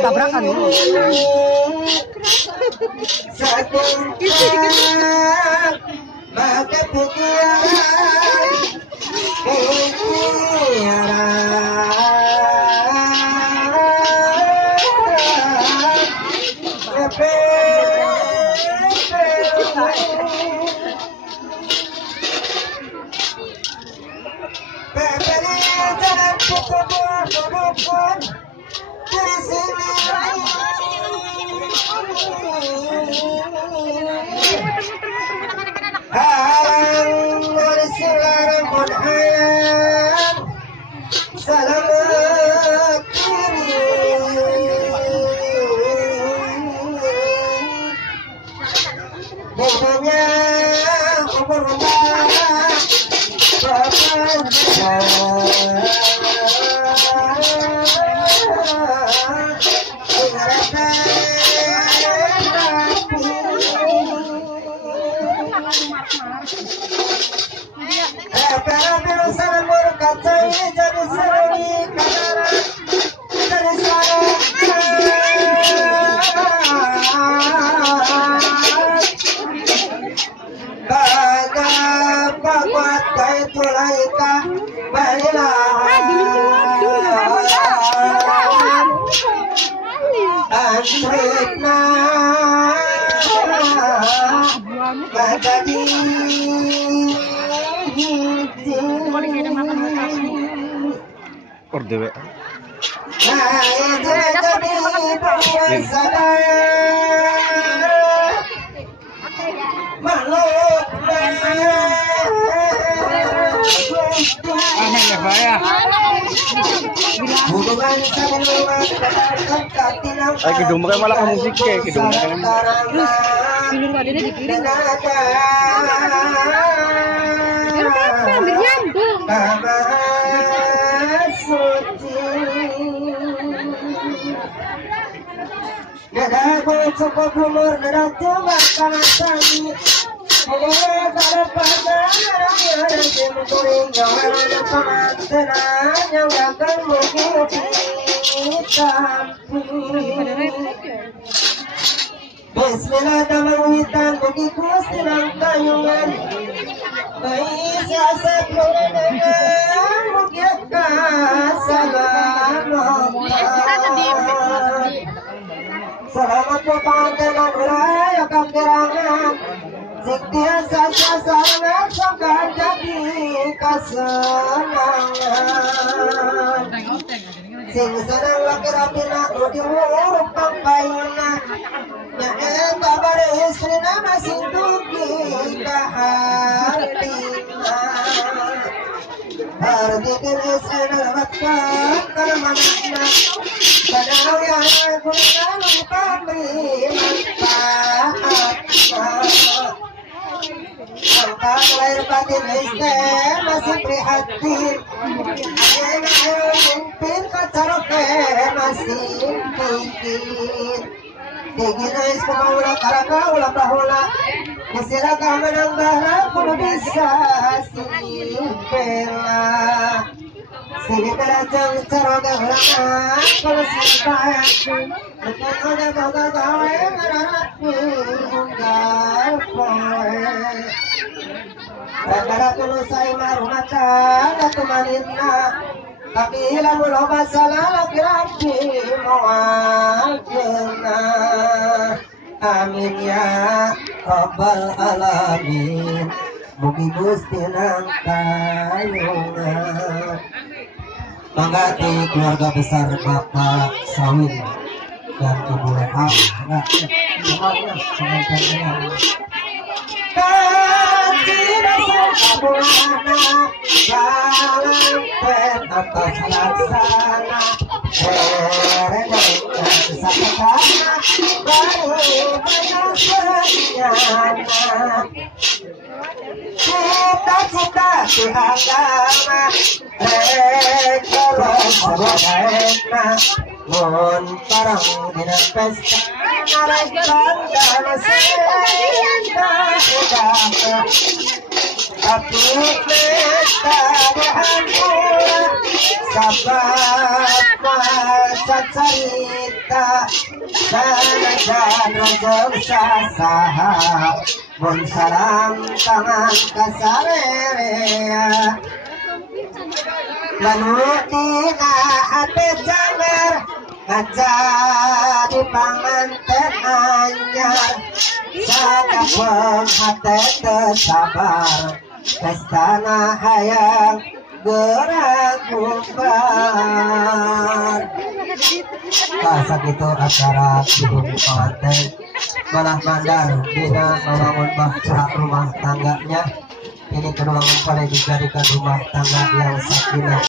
tabrakan ordewe aneh ya Pak ya. Kidung pakai malah ke musik kayak Kidung terus dulu ada dikirim ambil nyambung Nadaku cukup umur dan cuma kalasani. Kalau pada yang dimutuin jangan ada pengantinan yang akan mengikuti Bismillah tamawitan bagi kustilang tayungan. Baik siasa dengan mugyaka selamat po pengantin ng raya kakirangan. Siktihan sa sasangan sa kajati kasenangan. Singsanang laki-laki na udiwuruk pangkayunan. Nyaen babare istri na masindugi kahartina. Hardikin istri na lamatkan kalamanakna. Padahal yang gunakan kami manfaatkan. Angkat lahir batin istri masih prihatin. Ayo mimpin kacaroke masih pikir. Diginais pemaulah karaka ulah bahula. Disira kami nang bahla kuno bisa simpela. Sini kerajang caroga ulama kalau simpaya. Bukan ada boga gawe ngarati unggal poe. Bagara kuno say marumaca datu manitna. Tapi lamu loba salah laki-laki mu'ajena. Amin ya Rabbal Alamin. Mugi Gusti nang kayungan. Menghati keluarga besar Bapak Sawin dan Ibu Reha. Semuanya pengantinnya. Jalan pen atas laksana Erenanya kesakitana baru manusianya. Cita-cita hati agama rek terus sebaiknya mun parang dina pesta narek tanda senda udama tapi pesta dihampura sabab maca cerita dan rojong sasaha mun sarang tangan kasarerea lalu tina hati janger ngajadi panganten anyar sakapeng hati tersabar pestana hayang geragubar bahasa gitu acara Kidung pengantin malah mandar dina membangun bahasa rumah tangganya ini kedua mempelai dijadikan rumah tangga yang sakinah